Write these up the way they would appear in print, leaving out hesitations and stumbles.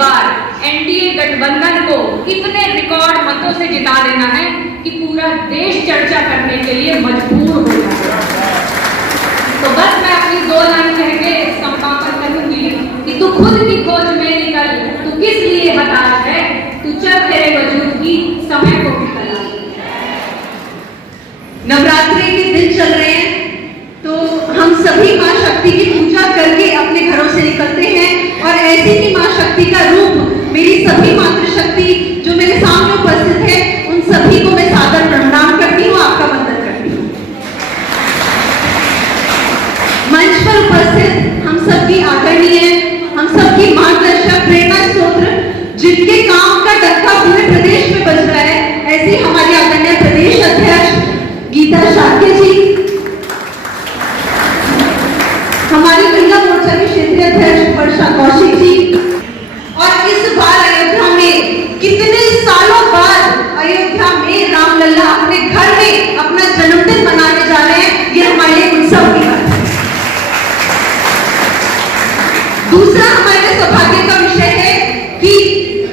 बार NDA गठबंधन को इतने रिकॉर्ड मतों से जिता देना है कि पूरा देश चर्चा करने के लिए मजबूर हो जाएगा। तो बस मैं अपनी 2 लाइन कह के समापन करूंगी कि तू खुद की खोज में निकल, तू किस लिए हताश है, तू चल तेरे वजूद की समय को भी तलाश। नवरात्रि के दिन चल रहे हैं तो हम सभी माँ शक्ति की पूजा करके अपने घरों से निकलते हैं और ऐसी ही माँ शक्ति का रूप मेरी सभी मातृशक्ति जो मेरे सामने उपस्थित है उन सभी को मैं सादर प्रणाम करती हूँ, आपका वंदन करती हूँ। मंच पर उपस्थित हम सबकी आदरणीय, हम सबकी मार्गदर्शक, प्रेरणा स्रोत, जिनके काम का डंका पूरे प्रदेश में बज रहा है, ऐसी हमारी आदरणीय प्रदेश अध्यक्ष गीता शाक्य जी, हमारी महिला मोर्चा की क्षेत्रीय अध्यक्ष वर्षा कौशिक जी, और इस बार अयोध्या में कितने सालों बाद अयोध्या में रामलला अपने घर में अपना जन्मदिन मनाने जा रहे हैं, ये हमारे लिए उत्सव की बात है। दूसरा हमारे सौभाग्य का विषय है कि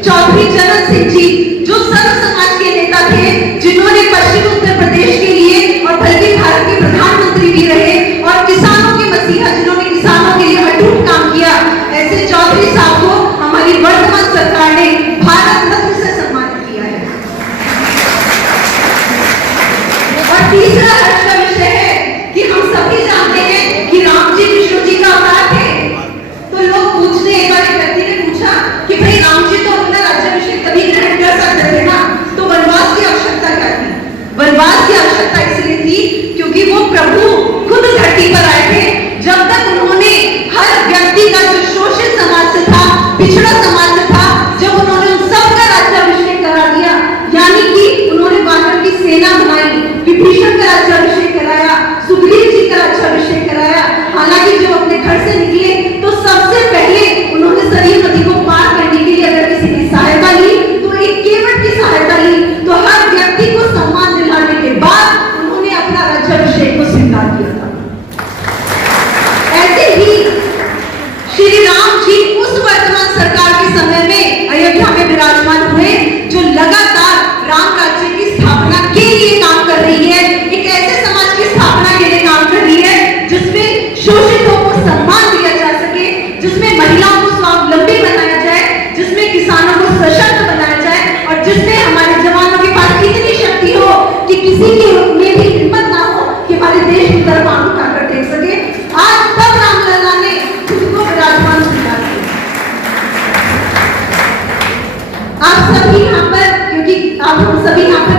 चौधरी चरण सिंह जी जो सर्व समाज के नेता थे, जिन्होंने पश्चिम उत्तर प्रदेश के लिए और बल्कि भारत के प्रधानमंत्री भी रहे और किसानों के मसीहा, जिन्होंने किसानों के लिए अटूट काम किया, ऐसे चौधरी साहब को हमारी वर्तमान सरकार ने भारत रत्न से सम्मानित किया है। और तीसरा हर्ष का विषय है कि हम सभी जानते हैं कि राम जी विष्णु जी का अवतार थे। तो लोग पूछते, एक बार एक व्यक्ति ने पूछा कि भाई राम जी तो अपना राज्याभिषेक तभी ग्रहण कर सकते थे ना, तो वनवास की आवश्यकता क्या थी? वनवास की आवश्यकता इसलिए थी क्योंकि वो प्रभु खुद धरती पर आए थे। जब तक उन्होंने हर व्यक्ति का जो शोषित समाज से था, पिछड़ा समाज से था, जब उन्होंने उन सबका राज्याभिषेक करा दिया, यानी कि उन्होंने वानर की सेना बनाई, विभीषण का राज्याभिषेक कराया, सुग्रीव जी का राज्याभिषेक कराया। हालांकि जब अपने घर से निकले तो सबसे पहले उन्होंने सरयू नदी को पार करने के लिए अगर किसी की सहायता ली तो एक केवट की सहायता ली। तो हर व्यक्ति को सम्मान दिलाने के बाद उन्होंने अपना राज्याभिषेक को स्वीकार किया था। ऐसे ही श्री राम जी उस वर्तमान सरकार के समय में अयोध्या में विराजमान हुए, जो लगातार राम राज्य की स्थापना के लिए काम कर रही है, एक ऐसे समाज की स्थापना के लिए काम कर रही है जिसमें शोषितों को सम्मान दिया जा सके, जिसमें महिलाओं को स्वावलंबी बनाया जाए, जिसमें किसानों को सशक्त बनाया जाए और जिसमें हमारे जवानों के पास इतनी शक्ति हो कि किसी के में भी हिम्मत ना हो कि हमारे देश की तरफ आंख उठाकर देख सके। आज तब रामलला ने खुद को विराजमान किया। आप सभी यहाँ पर, क्योंकि आप सभी यहाँ पर